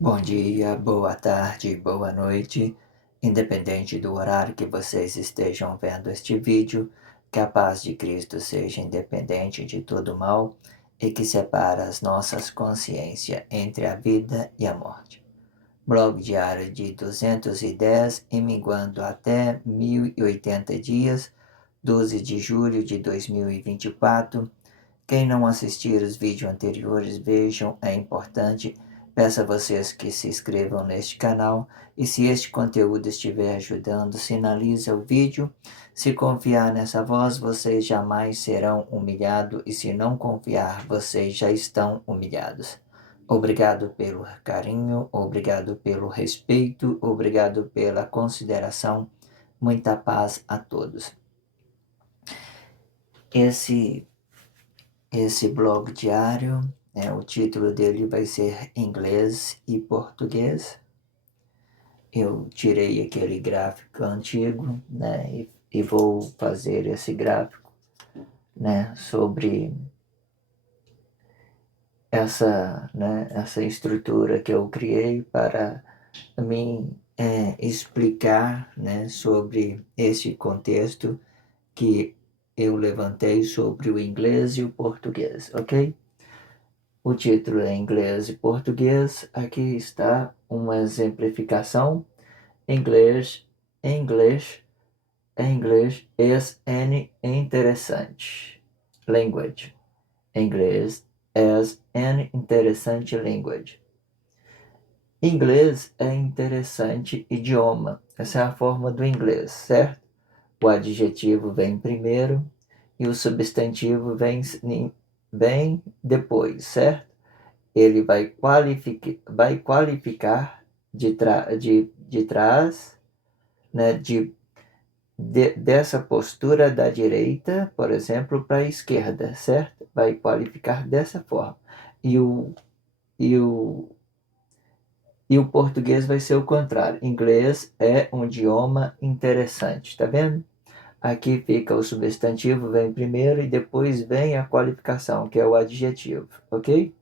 Bom dia, boa tarde, boa noite, independente do horário que vocês estejam vendo este vídeo, que a paz de Cristo seja independente de todo mal e que separa as nossas consciências entre a vida e a morte. Blog diário de 210 e minguando até 1080 dias, 12 de julho de 2024. Quem não assistir os vídeos anteriores, vejam, é importante. Peço a vocês que se inscrevam neste canal e se este conteúdo estiver ajudando, sinalize o vídeo. Se confiar nessa voz, vocês jamais serão humilhados e se não confiar, vocês já estão humilhados. Obrigado pelo carinho, obrigado pelo respeito, obrigado pela consideração. Muita paz a todos. Esse blog diário, o título dele vai ser Inglês e Português. Eu tirei aquele gráfico antigo, né, e vou fazer esse gráfico, né, sobre essa estrutura que eu criei para mim explicar, né, sobre esse contexto que eu levantei sobre o inglês e o português, ok? O título é inglês e português. Aqui está uma exemplificação. Inglês, inglês, inglês is an interessante language. Inglês is an interessante language. Inglês é interessante idioma. Essa é a forma do inglês, certo? O adjetivo vem primeiro e o substantivo vem depois, certo? Ele vai qualificar de trás, né, dessa postura da direita, por exemplo, para a esquerda, certo? Vai qualificar dessa forma. E o, e o, e o português vai ser o contrário. Inglês é um idioma interessante, tá vendo? Aqui fica o substantivo, vem primeiro e depois vem a qualificação, que é o adjetivo, ok?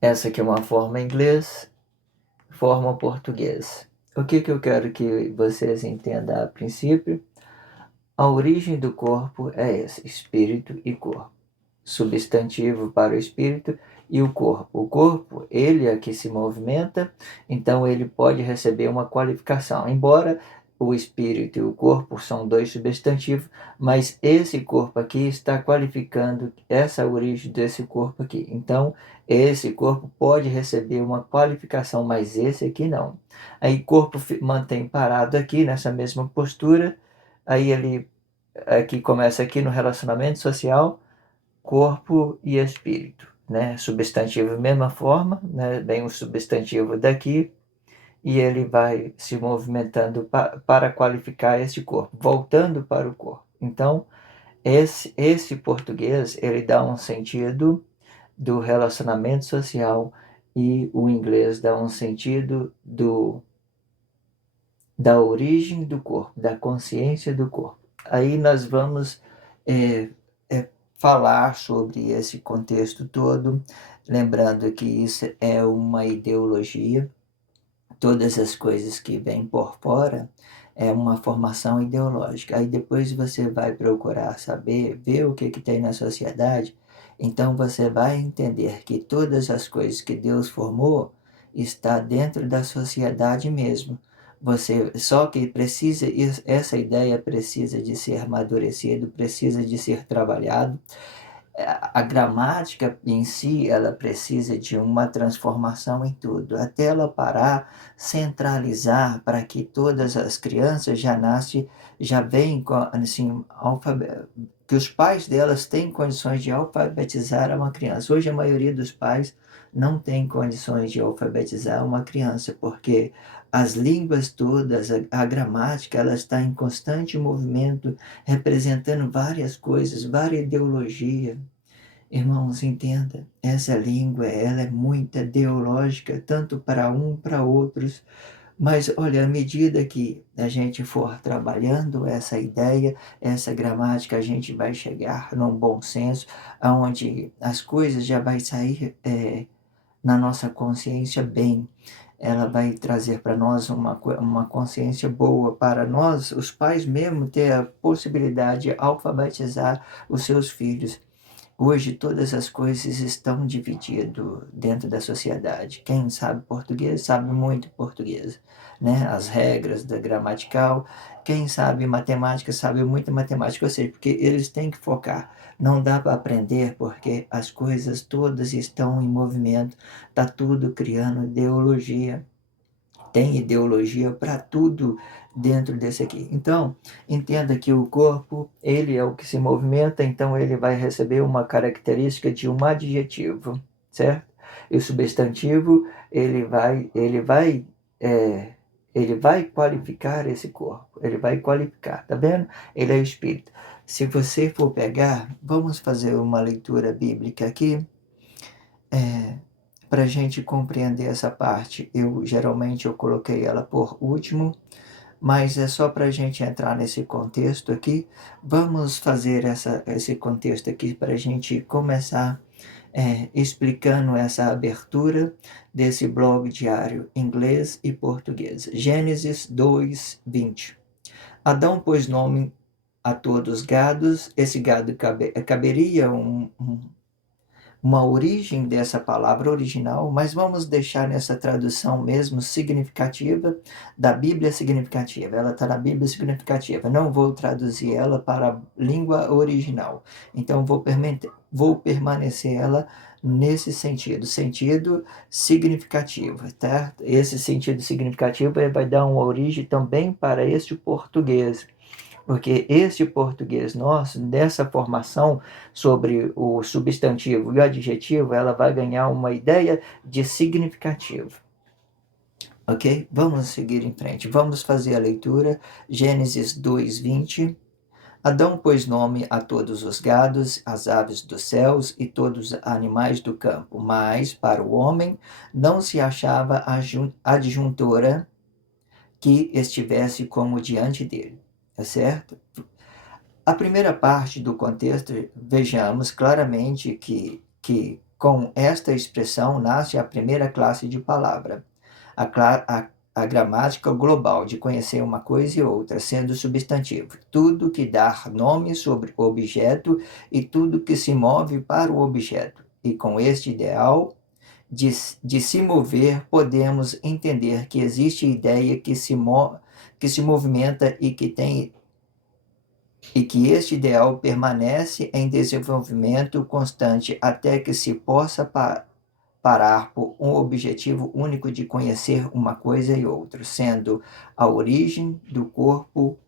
Essa aqui é uma forma em inglês, forma português. O que eu quero que vocês entendam a princípio? A origem do corpo é esse, espírito e corpo. Substantivo para o espírito e o corpo. O corpo, ele é que se movimenta, então ele pode receber uma qualificação. Embora o espírito e o corpo são dois substantivos, mas esse corpo aqui está qualificando essa origem desse corpo aqui. Então, esse corpo pode receber uma qualificação, mas esse aqui não. Aí o corpo mantém parado aqui nessa mesma postura, aí ele aqui começa aqui no relacionamento social, corpo e espírito, né? Substantivo, mesma forma, né? Vem o substantivo daqui e ele vai se movimentando para qualificar esse corpo, voltando para o corpo. Então, esse português, ele dá um sentido do relacionamento social e o inglês dá um sentido da origem do corpo, da consciência do corpo. Aí nós vamos é, falar sobre esse contexto todo, lembrando que isso é uma ideologia, todas as coisas que vêm por fora é uma formação ideológica. Aí depois você vai procurar saber, ver o que tem na sociedade, então você vai entender que todas as coisas que Deus formou está dentro da sociedade mesmo. Você só que precisa, essa ideia precisa de ser amadurecido, precisa de ser trabalhado. A gramática em si, ela precisa de uma transformação em tudo, até ela parar, centralizar para que todas as crianças já nascem, já vêm com, assim, que os pais delas têm condições de alfabetizar uma criança. Hoje a maioria dos pais não tem condições de alfabetizar uma criança, porque as línguas todas, a gramática, ela está em constante movimento, representando várias coisas, várias ideologias. Irmãos, entenda, essa língua, ela é muito ideológica, tanto para um, para outros, mas olha, à medida que a gente for trabalhando essa ideia, essa gramática, a gente vai chegar num bom senso, onde as coisas já vai sair na nossa consciência bem. Ela vai trazer para nós uma consciência boa, para nós, os pais mesmo, ter a possibilidade de alfabetizar os seus filhos. Hoje todas as coisas estão divididas dentro da sociedade. Quem sabe português sabe muito português, né? As regras da gramatical. Quem sabe matemática sabe muito matemática, ou seja, porque eles têm que focar. Não dá para aprender porque as coisas todas estão em movimento, está tudo criando ideologia. Tem ideologia para tudo dentro desse aqui. Então, entenda que o corpo, ele é o que se movimenta, então ele vai receber uma característica de um adjetivo, certo? E o substantivo, é, ele vai qualificar esse corpo, ele vai qualificar, tá vendo? Ele é espírito. Se você for pegar, vamos fazer uma leitura bíblica aqui, para a gente compreender essa parte. Geralmente eu coloquei ela por último, mas é só para a gente entrar nesse contexto aqui. Vamos fazer esse contexto aqui para a gente começar explicando essa abertura desse blog diário inglês e português. Gênesis 2:20. Adão pôs nome a todos os gados. Esse gado caberia uma origem dessa palavra original, mas vamos deixar nessa tradução mesmo significativa, da Bíblia significativa. Ela está na Bíblia significativa. Não vou traduzir ela para a língua original. Então vou permanecer ela nesse sentido significativo, tá? Esse sentido significativo vai dar uma origem também para este português. Porque este português nosso, dessa formação sobre o substantivo e o adjetivo, ela vai ganhar uma ideia de significativo. Ok? Vamos seguir em frente. Vamos fazer a leitura. Gênesis 2:20. Adão pôs nome a todos os gados, as aves dos céus e todos os animais do campo, mas para o homem não se achava adjuntora que estivesse como diante dele. É certo? A primeira parte do contexto, vejamos claramente que com esta expressão nasce a primeira classe de palavra, a gramática global de conhecer uma coisa e outra, sendo substantivo. Tudo que dá nome sobre o objeto e tudo que se move para o objeto. E com este ideal de se mover, podemos entender que existe ideia que se movimenta e que este ideal permanece em desenvolvimento constante até que se possa parar por um objetivo único de conhecer uma coisa e outra, sendo a origem do corpo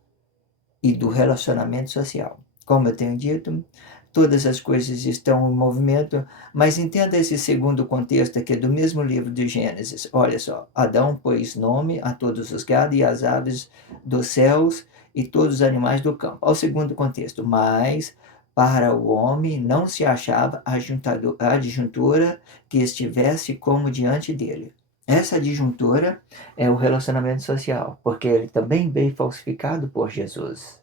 e do relacionamento social. Como eu tenho dito, todas as coisas estão em movimento, mas entenda esse segundo contexto aqui do mesmo livro de Gênesis. Olha só, Adão pôs nome a todos os gados e as aves dos céus e todos os animais do campo. Ao segundo contexto, mas para o homem não se achava adjuntura que estivesse como diante dele. Essa adjuntura é o relacionamento social, porque ele também veio falsificado por Jesus.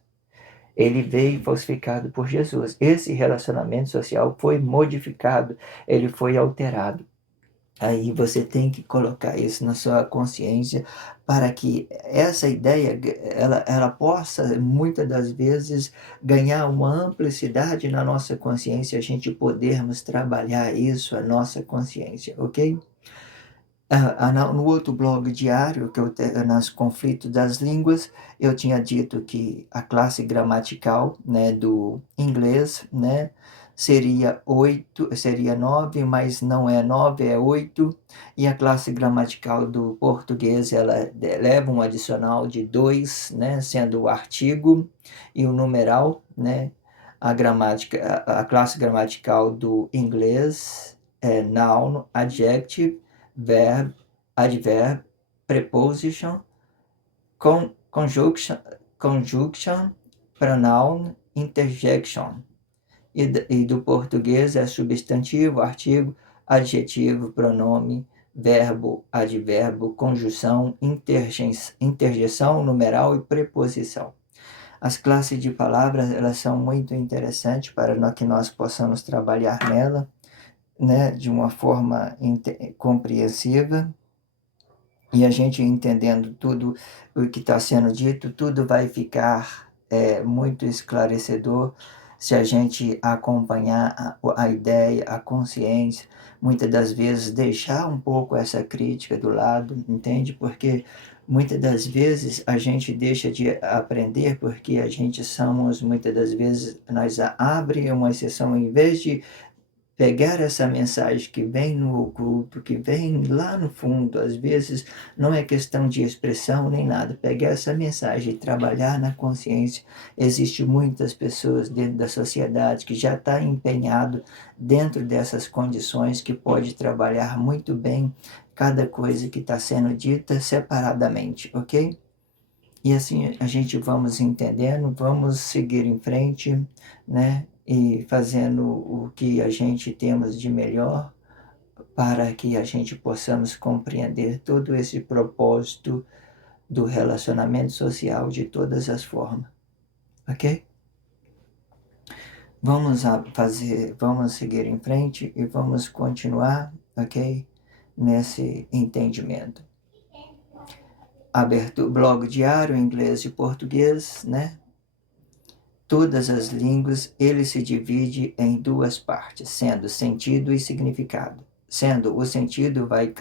Ele veio falsificado por Jesus. Esse relacionamento social foi modificado, ele foi alterado. Aí você tem que colocar isso na sua consciência para que essa ideia ela possa muitas das vezes ganhar uma amplicidade na nossa consciência, a gente podermos trabalhar isso, a nossa consciência, ok? No outro blog diário, que nas conflitos das línguas, eu tinha dito que a classe gramatical, né, do inglês, né, seria 9, mas não é 9, é 8, e a classe gramatical do português, ela leva um adicional de 2, né, sendo o artigo e o numeral, né, a classe gramatical do inglês é noun, adjective, verb, adverb, preposition, conjunction, pronoun, interjection. E do português é substantivo, artigo, adjetivo, pronome, verbo, advérbio, conjunção, interjeção, numeral e preposição. As classes de palavras, elas são muito interessantes para que nós possamos trabalhar nela. né, de uma forma compreensiva, e a gente entendendo tudo o que está sendo dito, tudo vai ficar muito esclarecedor se a gente acompanhar a ideia, a consciência, muitas das vezes deixar um pouco essa crítica do lado, entende? Porque muitas das vezes a gente deixa de aprender porque a gente somos, muitas das vezes, nós abre uma exceção, em vez de pegar essa mensagem que vem no oculto, que vem lá no fundo, às vezes não é questão de expressão nem nada, pegar essa mensagem e trabalhar na consciência. Existem muitas pessoas dentro da sociedade que já está empenhado dentro dessas condições, que pode trabalhar muito bem cada coisa que está sendo dita separadamente, ok? E assim a gente vamos entendendo, vamos seguir em frente, né? E fazendo o que a gente temos de melhor para que a gente possamos compreender todo esse propósito do relacionamento social de todas as formas, ok? Vamos seguir em frente e vamos continuar, ok? Nesse entendimento. Aberto blog diário, inglês e português, né? Todas as línguas, ele se divide em duas partes, sendo sentido e significado. Sendo o sentido vai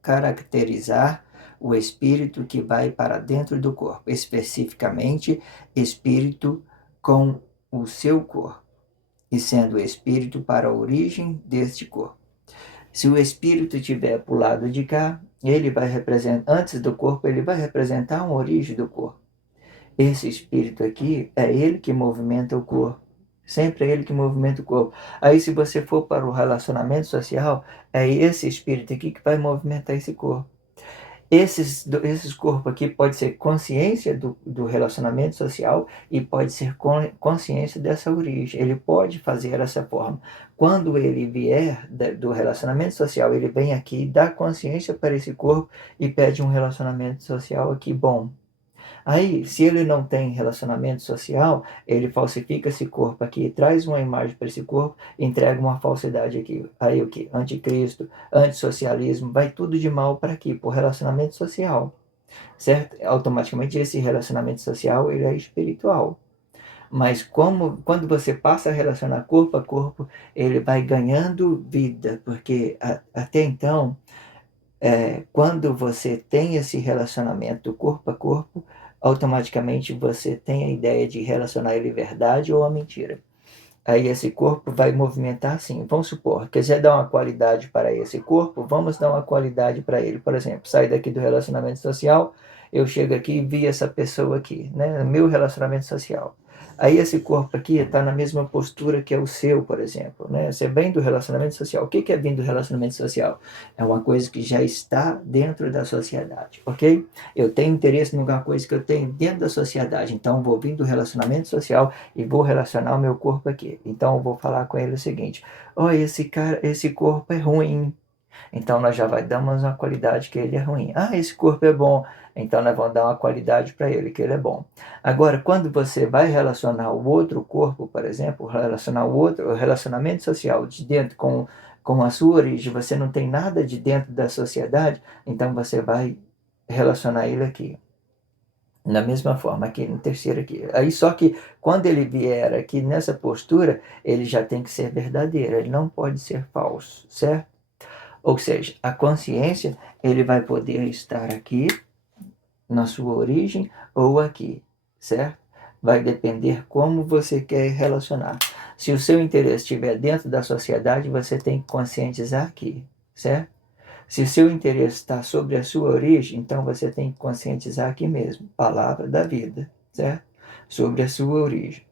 caracterizar o espírito que vai para dentro do corpo, especificamente espírito com o seu corpo, e sendo o espírito para a origem deste corpo. Se o espírito tiver para o lado de cá, ele vai representar, antes do corpo, ele vai representar uma origem do corpo. Esse espírito aqui é ele que movimenta o corpo. Sempre é ele que movimenta o corpo. Aí, se você for para o relacionamento social, é esse espírito aqui que vai movimentar esse corpo. Esses corpos aqui pode ser consciência do relacionamento social e pode ser consciência dessa origem. Ele pode fazer dessa forma. Quando ele vier do relacionamento social, ele vem aqui, dá consciência para esse corpo e pede um relacionamento social aqui bom. Aí, se ele não tem relacionamento social, ele falsifica esse corpo aqui, traz uma imagem para esse corpo, entrega uma falsidade aqui. Aí o que? Anticristo, antissocialismo, vai tudo de mal para aqui, por relacionamento social, certo? Automaticamente esse relacionamento social ele é espiritual. Mas quando você passa a relacionar corpo a corpo, ele vai ganhando vida, porque até então quando você tem esse relacionamento corpo a corpo, automaticamente você tem a ideia de relacionar ele verdade ou a mentira. Aí esse corpo vai movimentar assim. Vamos supor, quiser dar uma qualidade para esse corpo, vamos dar uma qualidade para ele. Por exemplo, sair daqui do relacionamento social, eu chego aqui e vi essa pessoa aqui, né? Meu relacionamento social. Aí esse corpo aqui está na mesma postura que é o seu, por exemplo, né? Você vem do relacionamento social. O que é vir do relacionamento social? É uma coisa que já está dentro da sociedade, ok? Eu tenho interesse em alguma coisa que eu tenho dentro da sociedade, então vou vir do relacionamento social e vou relacionar o meu corpo aqui. Então eu vou falar com ele o seguinte: ó, esse corpo é ruim. Então nós já vai dar uma qualidade que ele é ruim. Ah, esse corpo é bom. Então nós vamos dar uma qualidade para ele que ele é bom. Agora, quando você vai relacionar o outro corpo, por exemplo, relacionar o relacionamento social de dentro com a sua origem, você não tem nada de dentro da sociedade, então você vai relacionar ele aqui. Da mesma forma, aqui no terceiro aqui. Aí só que quando ele vier aqui nessa postura, ele já tem que ser verdadeiro, ele não pode ser falso, certo? Ou seja, a consciência, ele vai poder estar aqui, na sua origem, ou aqui, certo? Vai depender como você quer relacionar. Se o seu interesse estiver dentro da sociedade, você tem que conscientizar aqui, certo? Se o seu interesse está sobre a sua origem, então você tem que conscientizar aqui mesmo, palavra da vida, certo? Sobre a sua origem.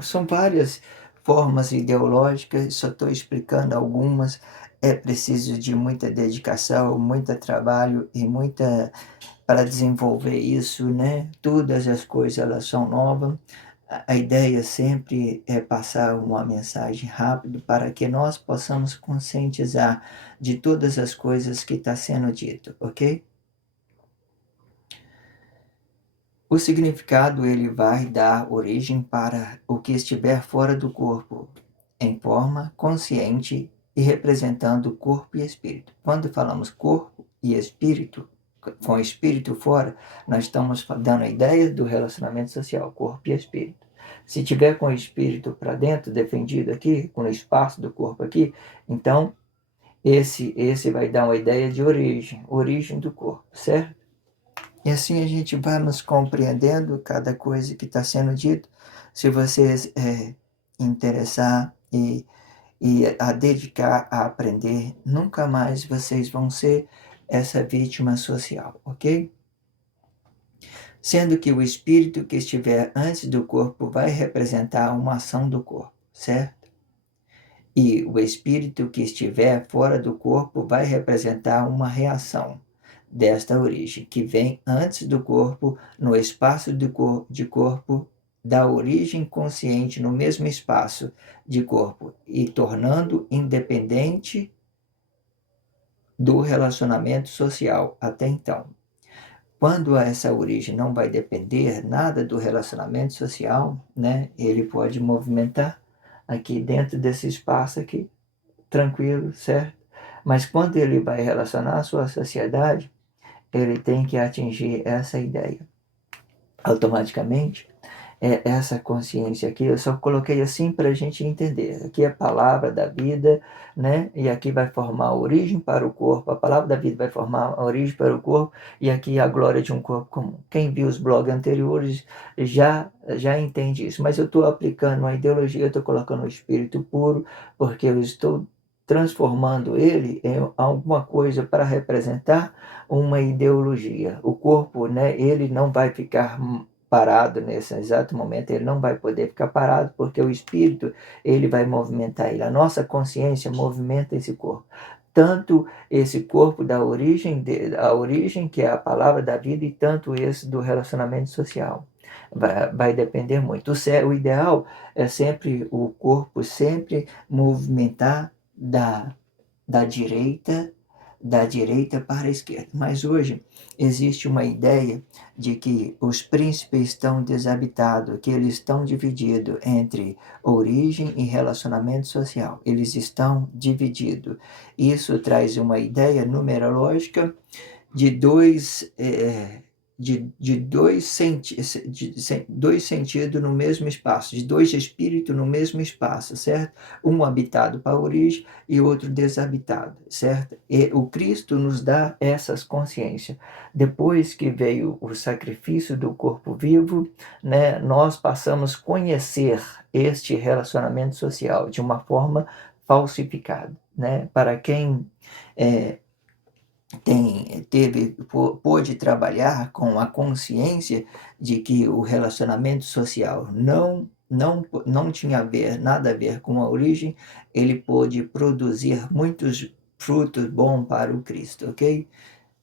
São várias formas ideológicas, só estou explicando algumas. É preciso de muita dedicação, muito trabalho e muita para desenvolver isso, né? Todas as coisas elas são novas. A ideia sempre é passar uma mensagem rápido para que nós possamos conscientizar de todas as coisas que está sendo dito, ok? O significado ele vai dar origem para o que estiver fora do corpo. em forma consciente e representando corpo e espírito. Quando falamos corpo e espírito, com o espírito fora, nós estamos dando a ideia do relacionamento social, corpo e espírito. Se tiver com o espírito para dentro, defendido aqui, com o espaço do corpo aqui, então esse vai dar uma ideia de origem do corpo, certo? E assim a gente vai nos compreendendo cada coisa que está sendo dito. Se vocês interessar e a dedicar a aprender, nunca mais vocês vão ser essa vítima social, ok? Sendo que o espírito que estiver antes do corpo vai representar uma ação do corpo, certo? E o espírito que estiver fora do corpo vai representar uma reação desta origem, que vem antes do corpo, no espaço de corpo, da origem consciente no mesmo espaço de corpo, e tornando independente do relacionamento social até então. Quando essa origem não vai depender nada do relacionamento social, né, ele pode movimentar aqui dentro desse espaço aqui, tranquilo, certo? Mas quando ele vai relacionar a sua sociedade, ele tem que atingir essa ideia. Automaticamente, essa consciência aqui, eu só coloquei assim para a gente entender. Aqui é a palavra da vida, né? E aqui vai formar a origem para o corpo. A palavra da vida vai formar a origem para o corpo e aqui a glória de um corpo comum. Quem viu os blogs anteriores já entende isso. Mas eu estou aplicando uma ideologia, eu estou colocando o espírito puro, porque eu estou transformando ele em alguma coisa para representar uma ideologia. O corpo, né, ele não vai ficar parado nesse exato momento, ele não vai poder ficar parado, porque o espírito, ele vai movimentar ele. A nossa consciência movimenta esse corpo. Tanto esse corpo da origem, a origem, que é a palavra da vida, e tanto esse do relacionamento social. Vai depender muito. O ideal é sempre o corpo sempre movimentar da direita para a esquerda. Mas hoje existe uma ideia de que os príncipes estão desabitados, que eles estão divididos entre origem e relacionamento social. Eles estão divididos. Isso traz uma ideia numerológica de dois sentidos no mesmo espaço, de dois espíritos no mesmo espaço, certo? Um habitado para a origem e outro desabitado, certo? E o Cristo nos dá essas consciências. Depois que veio o sacrifício do corpo vivo, né, nós passamos a conhecer este relacionamento social de uma forma falsificada, né? Para quem pôde trabalhar com a consciência de que o relacionamento social não tinha nada a ver com a origem, ele pôde produzir muitos frutos bons para o Cristo, ok?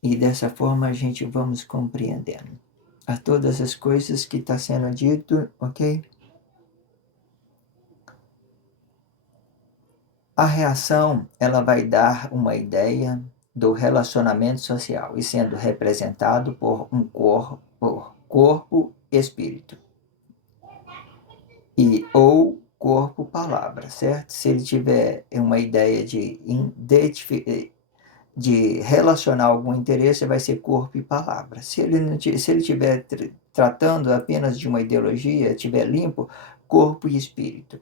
E dessa forma a gente vamos compreendendo a todas as coisas que está sendo dito, ok? A reação, ela vai dar uma ideia do relacionamento social e sendo representado por um corpo, espírito ou corpo, palavra, certo? Se ele tiver uma ideia de relacionar algum interesse, vai ser corpo e palavra. Se ele estiver tratando apenas de uma ideologia, estiver limpo, corpo e espírito.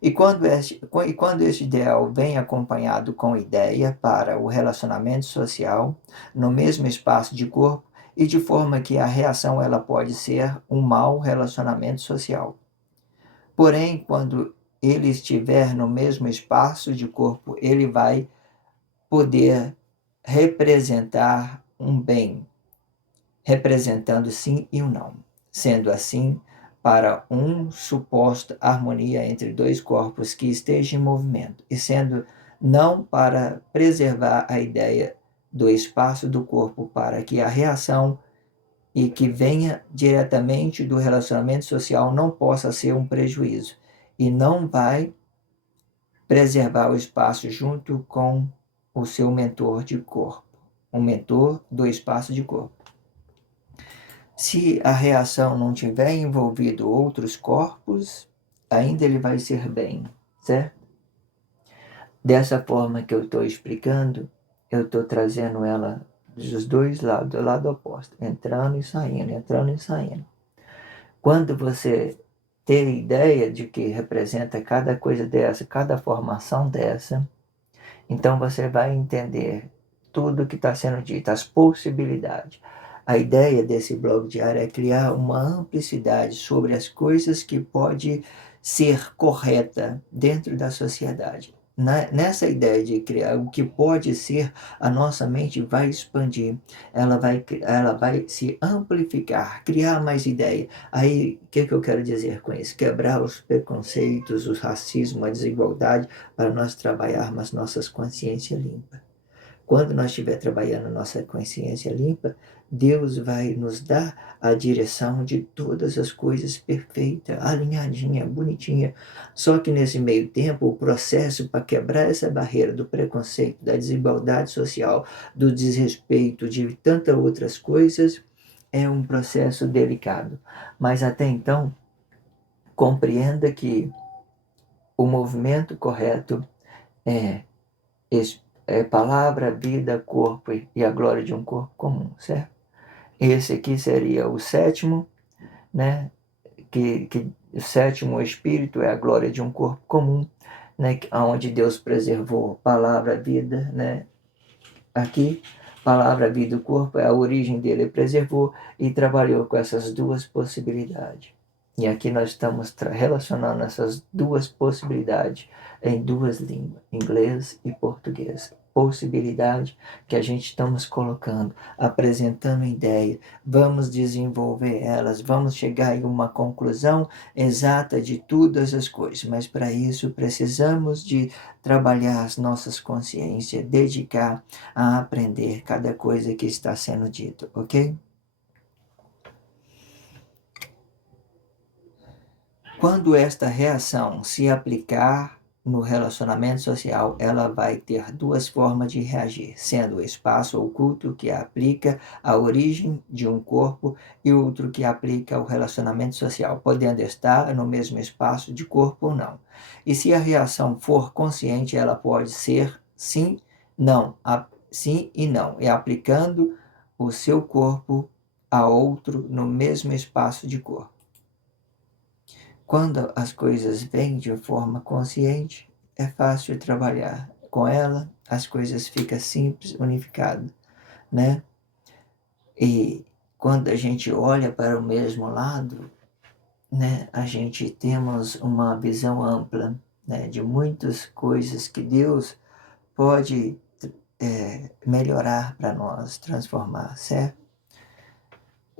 E quando esse ideal vem acompanhado com ideia para o relacionamento social, no mesmo espaço de corpo, e de forma que a reação ela pode ser um mau relacionamento social. Porém, quando ele estiver no mesmo espaço de corpo, ele vai poder representar um bem, representando sim e um não. Sendo assim, para suposta harmonia entre dois corpos que estejam em movimento, e sendo não para preservar a ideia do espaço do corpo para que a reação e que venha diretamente do relacionamento social não possa ser um prejuízo e não vai preservar o espaço junto com o seu mentor de corpo, o mentor do espaço de corpo. Se a reação não tiver envolvido outros corpos, ainda ele vai ser bem, certo? Dessa forma que eu estou explicando, eu estou trazendo ela dos dois lados, do lado oposto, entrando e saindo, entrando e saindo. Quando você ter ideia de que representa cada coisa dessa, cada formação dessa, então você vai entender tudo que está sendo dito, as possibilidades. A ideia desse blog diário é criar uma amplicidade sobre as coisas que pode ser correta dentro da sociedade. Nessa ideia de criar o que pode ser, a nossa mente vai expandir, ela vai se amplificar, criar mais ideia. Aí, o que eu quero dizer com isso? Quebrar os preconceitos, o racismo, a desigualdade, para nós trabalharmos nossas consciências limpas. Quando nós estiver trabalhando nossa consciência limpa, Deus vai nos dar a direção de todas as coisas perfeita, alinhadinha, bonitinha. Só que nesse meio tempo, o processo para quebrar essa barreira do preconceito, da desigualdade social, do desrespeito, de tantas outras coisas, é um processo delicado. Mas até então, compreenda que o movimento correto é, é palavra, vida, corpo e a glória de um corpo comum, certo? Esse aqui seria o sétimo, né? Que o sétimo espírito é a glória de um corpo comum, né? Onde Deus preservou palavra, vida, né? Aqui, palavra, vida e corpo é a origem dele, ele preservou e trabalhou com essas duas possibilidades. E aqui nós estamos relacionando essas duas possibilidades em duas línguas, inglês e português. Possibilidade que a gente estamos colocando, apresentando ideia, vamos desenvolver elas, vamos chegar em uma conclusão exata de todas as coisas, mas para isso precisamos de trabalhar as nossas consciências, dedicar a aprender cada coisa que está sendo dito, ok? Quando esta reação se aplicar no relacionamento social, ela vai ter duas formas de reagir, sendo o espaço oculto que aplica a origem de um corpo e outro que aplica o relacionamento social, podendo estar no mesmo espaço de corpo ou não. E se a reação for consciente, ela pode ser sim, não, sim e não, e aplicando o seu corpo a outro no mesmo espaço de corpo. Quando as coisas vêm de forma consciente, é fácil trabalhar com ela, as coisas ficam simples, unificadas, né? E quando a gente olha para o mesmo lado, né, a gente temos uma visão ampla, né, de muitas coisas que Deus pode melhorar para nós, transformar, certo?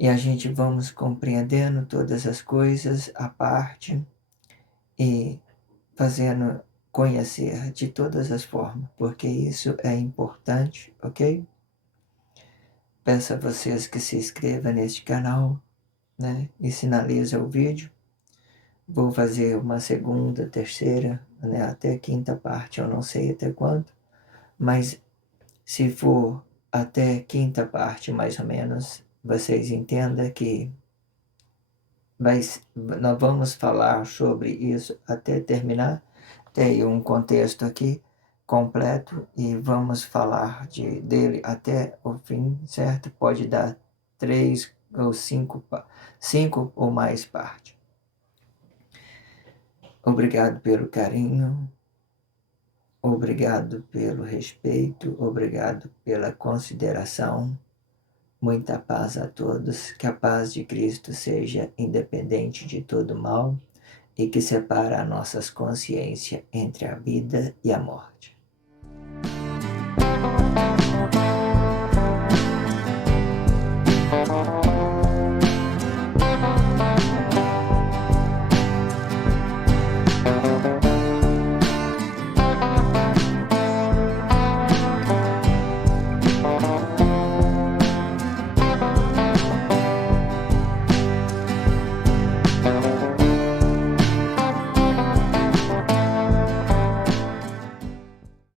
E a gente vamos compreendendo todas as coisas à parte e fazendo conhecer de todas as formas, porque isso é importante, ok? Peço a vocês que se inscrevam neste canal, né? E sinaliza o vídeo. Vou fazer uma segunda, terceira, né? Até quinta parte, eu não sei até quanto, mas se for até quinta parte, mais ou menos, vocês entendam que nós vamos falar sobre isso até terminar. Tem um contexto aqui completo e vamos falar dele até o fim, certo? Pode dar 3 ou 5 ou mais partes. Obrigado pelo carinho, obrigado pelo respeito, obrigado pela consideração. Muita paz a todos, que a paz de Cristo seja independente de todo mal e que separa nossas consciências entre a vida e a morte.